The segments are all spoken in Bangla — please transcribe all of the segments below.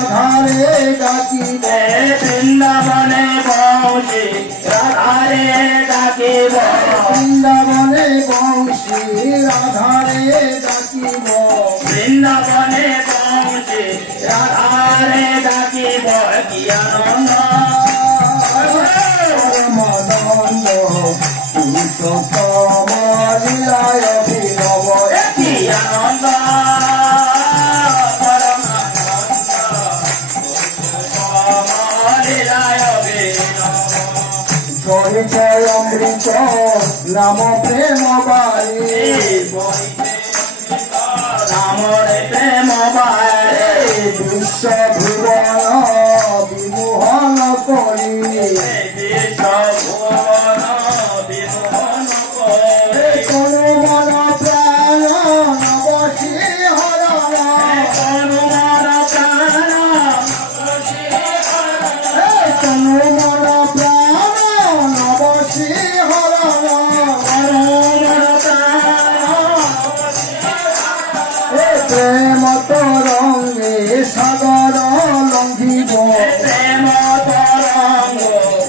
রাধারে ডাকিব বৃন্দাবনে বংশী রাধারে ডাকিব বৃন্দাবনে বংশী রাধারে ডাকিব বৃন্দাবনে বংশী রাধারে ডাকিব কি আনন্দ পরমানন্দ পুরুষোত্তম লীলায় অভিনব কি আনন্দ জয় জয় অমৃত নাম প্রেম বাড়ি রামরে প্রেম বারে বিশ্ব ভুবন বিমোহন করি বিশ্ব ভুবন বিমোহন করে কোন মন প্রাণ নবশী হরণ হনুমান প্রাণ কোন মন প্রাণ নবশী হরণ হনুমান প্রাণ প্রেম তরঙ্গে সাগর লঙ্ঘিব প্রেম তরঙ্গ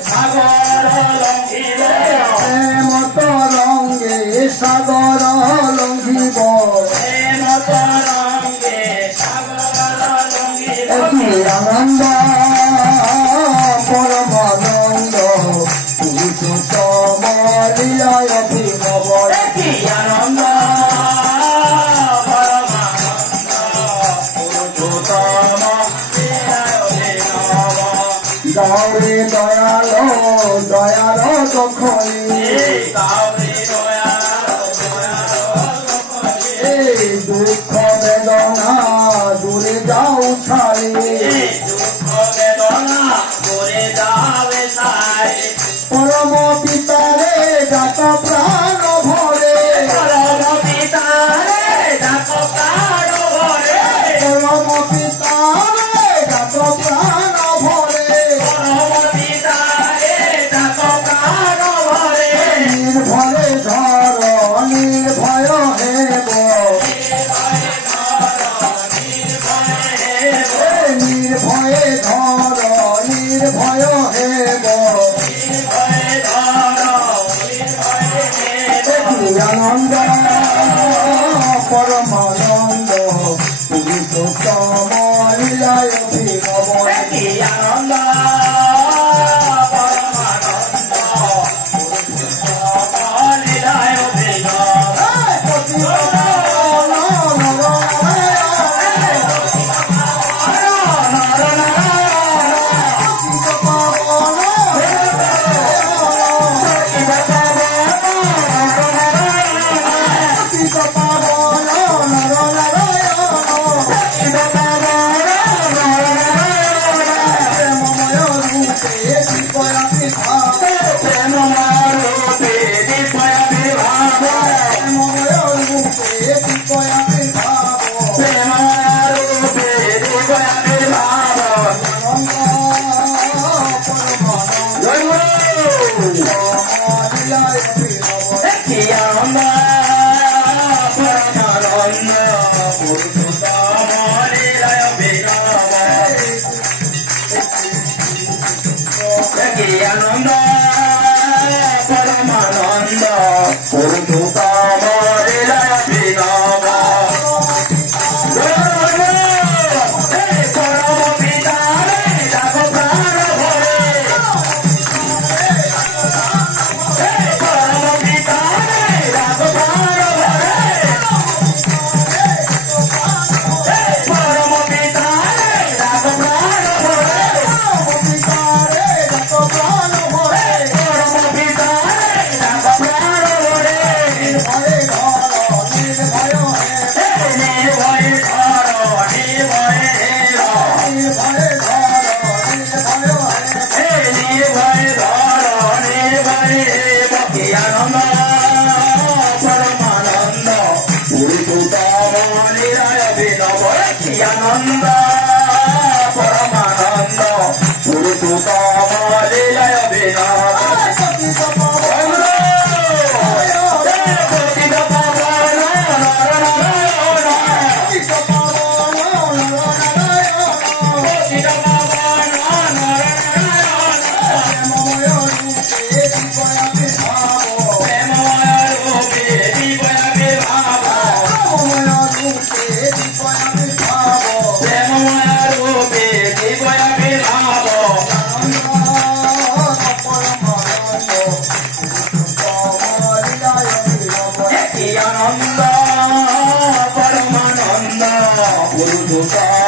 সাগর লঙ্ঘিব প্রেম তরঙ্গে সাগর লঙ্ঘিব প্রেম তরঙ্গে সাগর লঙ্ঘিব কি আনন্দ পরমানন্দ পুরুষোত্তম লীলায় অভিনব কি আনন্দ গৌরী দয়াল দয়াল দখলি এই দুঃখ বেদনা দূরে যাও ছাড়ি পরম পিতারে ডাক প্রাণ ভরে পরম পিতারে ডাক প্রাণ ভরে নির্ভয়ে ধর নির্ভয় হেব নির্ভয়ে ধর নির্ভয় হেব আনন্দ পরমানন্দ পুরুষোত্তম লীলায় অভিনব আনন্দ লীলায় আনন্দ পরমানন্দ পুরুষোত্তম লীলায় অভিনব পরম পিতারে ডাক প্রাণ ভরে পরম পিতারে ডাক প্রাণ ভরে পরম পিতারে ডাক প্রাণ ভরে আনন্দ পরমানন্দ পুরুষোত্তম লীলায় অভিনব পরমানন্দ পুরুষোত্তম